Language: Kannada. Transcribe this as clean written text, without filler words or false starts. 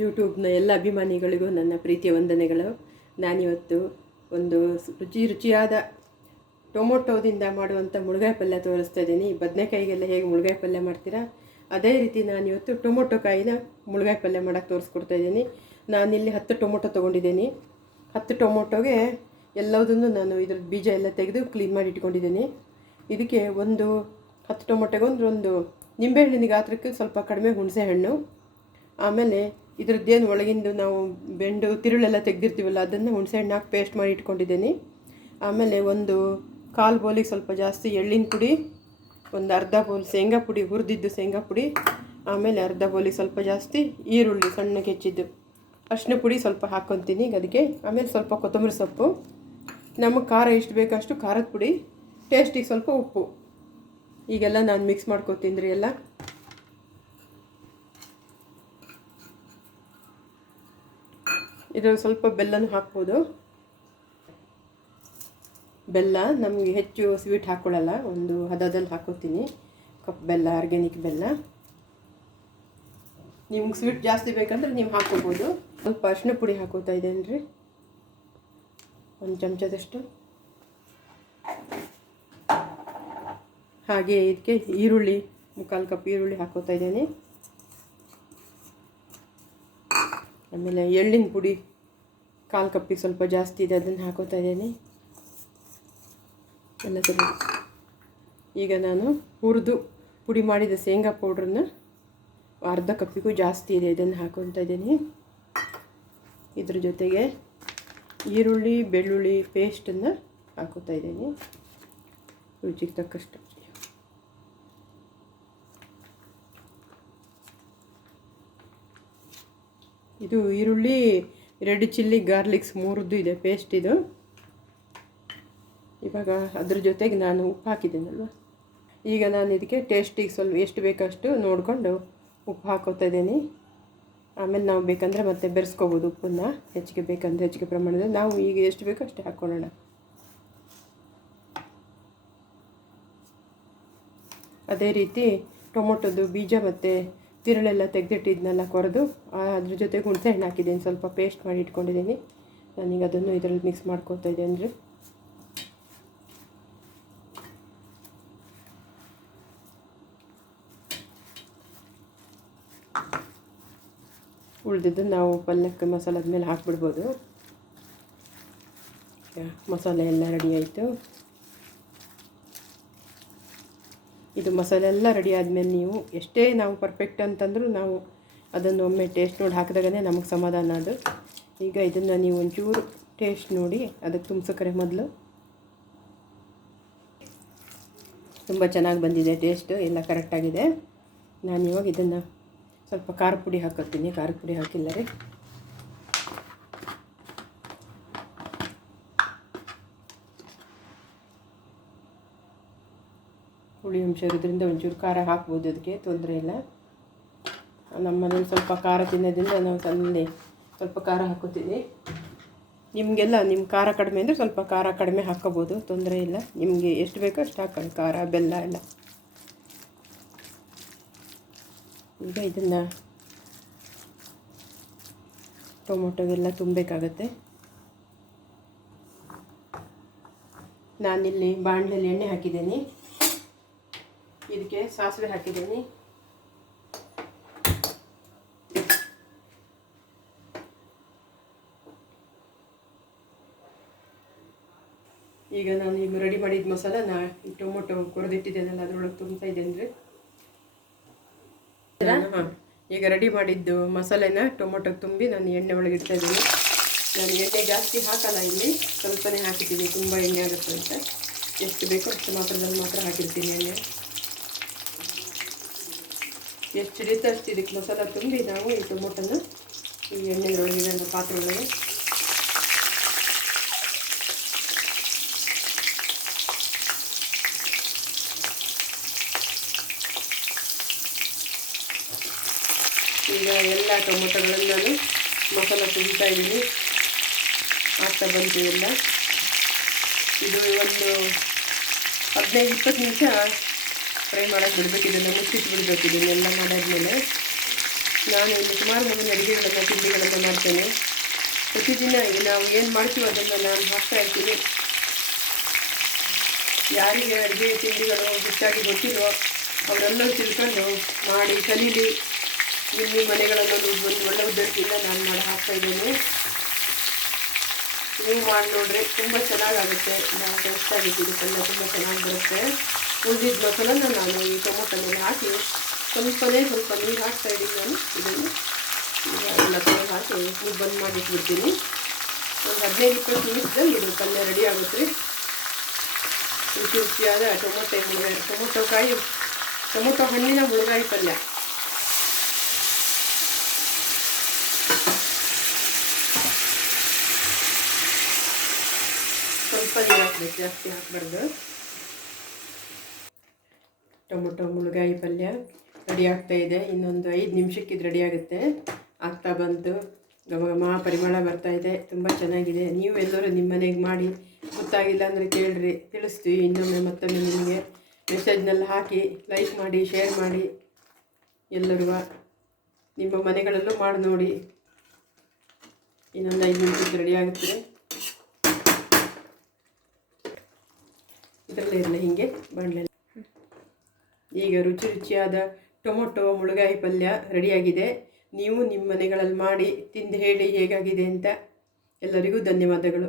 ಯೂಟ್ಯೂಬ್ನ ಎಲ್ಲ ಅಭಿಮಾನಿಗಳಿಗೂ ನನ್ನ ಪ್ರೀತಿಯ ವಂದನೆಗಳು. ನಾನಿವತ್ತು ಒಂದು ರುಚಿಯಾದ ಟೊಮೊಟೊದಿಂದ ಮಾಡುವಂಥ ಮುಳುಗಾಯಿ ಪಲ್ಯ ತೋರಿಸ್ತಾ ಇದ್ದೀನಿ. ಬದನೆಕಾಯಿಗೆಲ್ಲ ಹೇಗೆ ಮುಳುಗಾಯಿ ಪಲ್ಯ ಮಾಡ್ತೀರಾ ಅದೇ ರೀತಿ ನಾನಿವತ್ತು ಟೊಮೊಟೊ ಕಾಯಿನ ಮುಳುಗಾಯಿ ಪಲ್ಯ ಮಾಡೋಕ್ಕೆ ತೋರಿಸ್ಕೊಡ್ತಾ ಇದ್ದೀನಿ. ನಾನಿಲ್ಲಿ 10 ಟೊಮೊಟೊ ತೊಗೊಂಡಿದ್ದೀನಿ. 10 ಟೊಮೊಟೊಗೆ ಎಲ್ಲದನ್ನು ನಾನು ಇದ್ರ ಬೀಜ ಎಲ್ಲ ತೆಗೆದು ಕ್ಲೀನ್ ಮಾಡಿ ಇಟ್ಕೊಂಡಿದ್ದೀನಿ. ಇದಕ್ಕೆ 10 ಟೊಮೊಟೊಗೆ ಒಂದು ನಿಂಬೆಹಣ್ಣಿನ ಗಾತ್ರಕ್ಕೆ ಸ್ವಲ್ಪ ಕಡಿಮೆ ಹುಣಸೆ ಹಣ್ಣು, ಆಮೇಲೆ ಇದ್ರದ್ದೇನು ಒಳಗಿಂದು ನಾವು ಬೆಂಡು ತಿರುಳೆಲ್ಲ ತೆಗೆದಿರ್ತೀವಲ್ಲ ಅದನ್ನು ಹುಣಸೆ ಹಣ್ಣು ಹಾಕಿ ಪೇಸ್ಟ್ ಮಾಡಿ ಇಟ್ಕೊಂಡಿದ್ದೀನಿ. ಆಮೇಲೆ 1/4 ಬೌಲಿಗೆ ಸ್ವಲ್ಪ ಜಾಸ್ತಿ ಎಳ್ಳಿನ ಪುಡಿ, ಒಂದು ಅರ್ಧ ಬೌಲ್ ಶೇಂಗಾ ಪುಡಿ, ಹುರಿದಿದ್ದು ಶೇಂಗಾ ಪುಡಿ, ಆಮೇಲೆ ಅರ್ಧ ಬೌಲಿಗೆ ಸ್ವಲ್ಪ ಜಾಸ್ತಿ ಈರುಳ್ಳಿ ಸಣ್ಣಗೆ ಹೆಚ್ಚಿದ್ದು, ಅರಿಶಿನ ಪುಡಿ ಸ್ವಲ್ಪ ಹಾಕ್ಕೊತೀನಿ ಅದಕ್ಕೆ. ಆಮೇಲೆ ಸ್ವಲ್ಪ ಕೊತ್ತಂಬರಿ ಸೊಪ್ಪು, ನಮಗೆ ಖಾರ ಎಷ್ಟು ಬೇಕಷ್ಟು ಖಾರದ ಪುಡಿ, ಟೇಸ್ಟಿಗೆ ಸ್ವಲ್ಪ ಉಪ್ಪು. ಈಗೆಲ್ಲ ನಾನು ಮಿಕ್ಸ್ ಮಾಡ್ಕೊತೀನಿ ರೀ ಎಲ್ಲ. ಇದರಲ್ಲಿ ಸ್ವಲ್ಪ ಬೆಲ್ಲನೂ ಹಾಕ್ಬೋದು. ಬೆಲ್ಲ ನಮಗೆ ಹೆಚ್ಚು ಸ್ವೀಟ್ ಹಾಕ್ಕೊಳ್ಳಲ್ಲ, ಒಂದು ಹದದಲ್ಲಿ ಹಾಕ್ಕೊತೀನಿ. ಕಪ್ ಬೆಲ್ಲ, ಆರ್ಗ್ಯಾನಿಕ್ ಬೆಲ್ಲ. ನಿಮ್ಗೆ ಸ್ವೀಟ್ ಜಾಸ್ತಿ ಬೇಕಂದ್ರೆ ನೀವು ಹಾಕ್ಕೋಬೋದು. ಸ್ವಲ್ಪ ಅರಿಶಿನ ಪುಡಿ ಹಾಕೋತಾ ಇದ್ದೇನೆ ರೀ, 1 ಚಮಚದಷ್ಟು. ಹಾಗೆ ಇದಕ್ಕೆ ಈರುಳ್ಳಿ 1/4 ಕಪ್ ಈರುಳ್ಳಿ ಹಾಕೋತಾ ಇದ್ದೇನೆ. ಆಮೇಲೆ ಎಳ್ಳಿನ ಪುಡಿ 1/4 ಕಪ್ಪಿಗೆ ಸ್ವಲ್ಪ ಜಾಸ್ತಿ ಇದೆ, ಅದನ್ನು ಹಾಕೋತಾ ಇದ್ದೇನೆ ಎಲ್ಲ ಸರಿ. ಈಗ ನಾನು ಹುರಿದು ಪುಡಿ ಮಾಡಿದ ಶೇಂಗಾ ಪೌಡ್ರನ್ನ ಅರ್ಧ ಕಪ್ಪಿಗೂ ಜಾಸ್ತಿ ಇದೆ, ಇದನ್ನು ಹಾಕೊತಾ ಇದ್ದೀನಿ. ಇದ್ರ ಜೊತೆಗೆ ಈರುಳ್ಳಿ ಬೆಳ್ಳುಳ್ಳಿ ಪೇಸ್ಟನ್ನು ಹಾಕೋತಾ ಇದ್ದೀನಿ ರುಚಿಗೆ ತಕ್ಕಷ್ಟು. ಇದು ಈರುಳ್ಳಿ ರೆಡ್ ಚಿಲ್ಲಿ ಗಾರ್ಲಿಕ್ಸ್ 3 ಇದೆ ಪೇಸ್ಟ್ ಇದು. ಇವಾಗ ಅದ್ರ ಜೊತೆಗೆ ನಾನು ಉಪ್ಪು ಹಾಕಿದ್ದೀನಲ್ವ, ಈಗ ನಾನು ಇದಕ್ಕೆ ಟೇಸ್ಟಿಗೆ ಸ್ವಲ್ಪ ಎಷ್ಟು ಬೇಕಷ್ಟು ನೋಡಿಕೊಂಡು ಉಪ್ಪು ಹಾಕೋತಾ ಇದ್ದೀನಿ. ಆಮೇಲೆ ನಾವು ಬೇಕಂದರೆ ಮತ್ತೆ ಬೆರೆಸ್ಕೋಬೋದು ಉಪ್ಪನ್ನು, ಹೆಚ್ಚಿಗೆ ಬೇಕಂದರೆ ಹೆಚ್ಚಿಗೆ ಪ್ರಮಾಣದಲ್ಲಿ. ನಾವು ಈಗ ಎಷ್ಟು ಬೇಕೋ ಅಷ್ಟೇ ಹಾಕ್ಕೊಳ್ಳೋಣ. ಅದೇ ರೀತಿ ಟೊಮೊಟೊದು ಬೀಜ ಮತ್ತು ತಿರುಳೆಲ್ಲ ತೆಗೆದಿಟ್ಟಿದ್ನೆಲ್ಲ ಕೊರೆದು ಅದ್ರ ಜೊತೆಗೆ ಹುಣಸೆ ಹಣ್ಣು ಹಾಕಿದ್ದೀನಿ, ಸ್ವಲ್ಪ ಪೇಸ್ಟ್ ಮಾಡಿ ಇಟ್ಕೊಂಡಿದ್ದೀನಿ. ನಾನೀಗ ಅದನ್ನು ಇದರಲ್ಲಿ ಮಿಕ್ಸ್ ಮಾಡ್ಕೊತಾ ಇದ್ದೇನೆ ರೀ. ಉಳಿದಿದ್ದು ನಾವು ಪಲ್ಯಕ್ಕೆ ಮಸಾಲದ ಮೇಲೆ ಹಾಕ್ಬಿಡ್ಬೋದು. ಮಸಾಲೆ ಎಲ್ಲ ರೆಡಿ ಆಯಿತು. ಇದು ಮಸಾಲೆ ಎಲ್ಲ ರೆಡಿ ಆದಮೇಲೆ ನೀವು ಎಷ್ಟೇ ನಾವು ಪರ್ಫೆಕ್ಟ್ ಅಂತಂದರೂ ನಾವು ಅದನ್ನು ಒಮ್ಮೆ ಟೇಸ್ಟ್ ನೋಡಿ ಹಾಕಿದಾಗಲೇ ನಮಗೆ ಸಮಾಧಾನ ಅದು. ಈಗ ಇದನ್ನು ನೀವು ಒಂಚೂರು ಟೇಸ್ಟ್ ನೋಡಿ ಅದಕ್ಕೆ ತುಂಬಿಸೋಕರೆ ಮೊದಲು. ತುಂಬ ಚೆನ್ನಾಗಿ ಬಂದಿದೆ, ಟೇಸ್ಟ್ ಎಲ್ಲ ಕರೆಕ್ಟಾಗಿದೆ. ನಾನು ಇವಾಗ ಇದನ್ನು ಸ್ವಲ್ಪ ಖಾರ ಪುಡಿ ಹಾಕೋತೀನಿ. ಖಾರದ ಪುಡಿ ಹಾಕಿಲ್ಲ ರೀ. ಹುಳಿ ಅಂಶ ಇರೋದ್ರಿಂದ ಒಂಚೂರು ಖಾರ ಹಾಕ್ಬೋದು, ಅದಕ್ಕೆ ತೊಂದರೆ ಇಲ್ಲ. ನಮ್ಮ ಮನೇಲಿ ಸ್ವಲ್ಪ ಖಾರ ತಿನ್ನೋದ್ರಿಂದ ನಾವು ಸ್ವಲ್ಪ ಖಾರ ಹಾಕೋತೀನಿ. ನಿಮಗೆಲ್ಲ ನಿಮ್ಮ ಖಾರ ಕಡಿಮೆ ಅಂದರೆ ಸ್ವಲ್ಪ ಖಾರ ಕಡಿಮೆ ಹಾಕ್ಕೋಬೋದು, ತೊಂದರೆ ಇಲ್ಲ. ನಿಮಗೆ ಎಷ್ಟು ಬೇಕೋ ಅಷ್ಟು ಹಾಕೊಳ್ಳಿ, ಖಾರ ಬೆಲ್ಲ ಎಲ್ಲ. ಈಗ ಇದನ್ನು ಟೊಮೊಟೊಗೆಲ್ಲ ತುಂಬಬೇಕಾಗತ್ತೆ. ನಾನಿಲ್ಲಿ ಬಾಣಲೆಯಲ್ಲಿ ಎಣ್ಣೆ ಹಾಕಿದ್ದೀನಿ, ಇದಕ್ಕೆ ಸಾಸಿವೆ ಹಾಕಿದ್ದೀನಿ. ಈಗ ನಾನು ಈಗ ರೆಡಿ ಮಾಡಿದ ಮಸಾಲಾನ ಈ ಟೊಮೊಟೊ ಕೊರೆದಿಟ್ಟಿದ್ದೇನಲ್ಲ ಅದರೊಳಗೆ ತುಂಬ್ತಾ ಇದ್ದೇನೆ ರೀ. ಹಾಂ, ಈಗ ರೆಡಿ ಮಾಡಿದ್ದು ಮಸಾಲೆನ ಟೊಮೊಟೊಗೆ ತುಂಬಿ ನಾನು ಎಣ್ಣೆ ಒಳಗೆ ಇಡ್ತಾ ಇದ್ದೀನಿ. ನಾನು ಎಣ್ಣೆ ಜಾಸ್ತಿ ಹಾಕಲ್ಲ, ಇಲ್ಲಿ ಸ್ವಲ್ಪನೇ ಹಾಕಿದ್ದೀನಿ, ತುಂಬ ಎಣ್ಣೆ ಆಗುತ್ತೆ ಅಂತ. ಎಷ್ಟು ಬೇಕೋ ಅಷ್ಟು ಮಾತ್ರದಲ್ಲಿ ಮಾತ್ರ ಹಾಕಿರ್ತೀನಿ ಎಣ್ಣೆ. ಎಷ್ಟು ಹಿಡಿಯುತ್ತೆ ಅಷ್ಟು ಇದಕ್ಕೆ ಮಸಾಲ ತುಂಬಿ ನಾವು ಈ ಟೊಮೊಟೊನ ಈ ಎಣ್ಣೆಯೊಳಗೆ ಪಾತ್ರೆ ಒಳಗೆ ಈಗ ಎಲ್ಲ ಟೊಮೊಟೊಗಳನ್ನು ನಾನು ಮಸಾಲ ತುಂಬ್ತಾ ಇದ್ದೀನಿ. ಆಗ್ತಾ ಬಂತು ಎಲ್ಲ. ಇದು ಒಂದು 15-20 ನಿಮಿಷ ಫ್ರೈ ಮಾಡೋಕ್ಕೆ ಬಿಡಬೇಕು. ಇದನ್ನು ಮುಚ್ಚಿಟ್ಟು ಬಿಡಬೇಕು. ಇದನ್ನೆಲ್ಲ ಮಾಡಾದ್ಮೇಲೆ ನಾನು ಇಲ್ಲಿ ಸುಮಾರು ನಮೂನೆ ಅಡುಗೆಗಳನ್ನು ತಿಂಡಿಗಳನ್ನು ಮಾಡ್ತೇನೆ. ಪ್ರತಿದಿನ ಈಗ ನಾವು ಏನು ಮಾಡ್ತೀವೋ ಅದನ್ನು ನಾನು ಹಾಕ್ತಾ ಇರ್ತೀನಿ. ಯಾರಿಗೆ ಅಡುಗೆ ತಿಂಡಿಗಳು ಹೆಚ್ಚಾಗಿ ಗೊತ್ತಿಲ್ವೋ ಅವರೆಲ್ಲರೂ ತಿಳ್ಕೊಂಡು ಮಾಡಿ ಕಲೀಲಿ. ನಿಮ್ಮ ಮನೆಗಳಲ್ಲೂ ಒಂದು ಒಳ್ಳೆ ಉದ್ದೇಶದಿಂದ ನಾನು ಮಾಡಿ ಹಾಕ್ತಾಯಿದ್ದೇನೆ. ನೀವು ಮಾಡಿ ನೋಡ್ರಿ, ತುಂಬ ಚೆನ್ನಾಗಾಗುತ್ತೆ. ನಾವು ಟೇಸ್ಟಾಗಿತ್ತು, ಇದು ಪಲ್ಯ ತುಂಬ ಚೆನ್ನಾಗಿ ಬರುತ್ತೆ. ಉಳಿದಿದ್ದ ಮಸಾಲನ್ನು ನಾನು ಈ ಟೊಮೊಟೊ ಮೇಲೆ ಹಾಕಿ ಸ್ವಲ್ಪ ನೀರು ಹಾಕ್ತಾಯಿದ್ದೀನಿ. ನಾನು ಇದನ್ನು ಈಗ ಎಲ್ಲ ತೊಳೆದು ಹಾಕಿ ನೀವು ಬಂದ್ ಮಾಡಿಟ್ಬಿಡ್ತೀನಿ. ಒಂದು 15-20 ನಿಮಿಷದಲ್ಲಿ ಇದು ಪಲ್ಯ ರೆಡಿ ಆಗುತ್ತೆ. ರುಚಿಯಾದ ಟೊಮೊಟೊ ಹಣ್ಣಿನ ಮುಳುಗಾಯಿ ಪಲ್ಯ. ಸ್ವಲ್ಪ ನೀರು ಹಾಕ್ಬೇಕು, ಜಾಸ್ತಿ ಹಾಕಬಾರ್ದು. ಟೊಮೊಟೊ ಮುಳುಗಾಯಿ ಪಲ್ಯ ರೆಡಿ ಆಗ್ತಾಯಿದೆ. ಇನ್ನೊಂದು 5 ನಿಮಿಷಕ್ಕೆ ಇದು ರೆಡಿ ಆಗುತ್ತೆ. ಆಗ್ತಾ ಬಂತು, ಘಮ ಪರಿಮಳ ಬರ್ತಾಯಿದೆ, ತುಂಬ ಚೆನ್ನಾಗಿದೆ. ನೀವು ಎಲ್ಲರೂ ನಿಮ್ಮ ಮನೆಗೆ ಮಾಡಿ, ಗೊತ್ತಾಗಿಲ್ಲ ಅಂದರೆ ಕೇಳ್ರಿ, ತಿಳಿಸ್ತೀವಿ. ಇನ್ನೊಮ್ಮೆ ಮತ್ತೊಮ್ಮೆ ನಿಮಗೆ ಮೆಸೇಜ್ನಲ್ಲಿ ಹಾಕಿ ಲೈಕ್ ಮಾಡಿ, ಶೇರ್ ಮಾಡಿ. ಎಲ್ಲರೂ ನಿಮ್ಮ ಮನೆಗಳಲ್ಲೂ ಮಾಡಿ ನೋಡಿ. ಇನ್ನೊಂದು 5 ನಿಮಿಷಕ್ಕೆ ರೆಡಿ ಆಗುತ್ತೆ. ಇದರಲ್ಲೇ ಇರಲಿ ಹೀಗೆ ಬಾಣಲೆ. ಈಗ ರುಚಿಯಾದ ಟೊಮೊಟೊ ಮುಳುಗಾಯಿ ಪಲ್ಯ ರೆಡಿಯಾಗಿದೆ. ನೀವು ನಿಮ್ಮ ಮನೆಗಳಲ್ಲಿ ಮಾಡಿ ತಿಂದು ಹೇಳಿ ಹೇಗಾಗಿದೆ ಅಂತ. ಎಲ್ಲರಿಗೂ ಧನ್ಯವಾದಗಳು.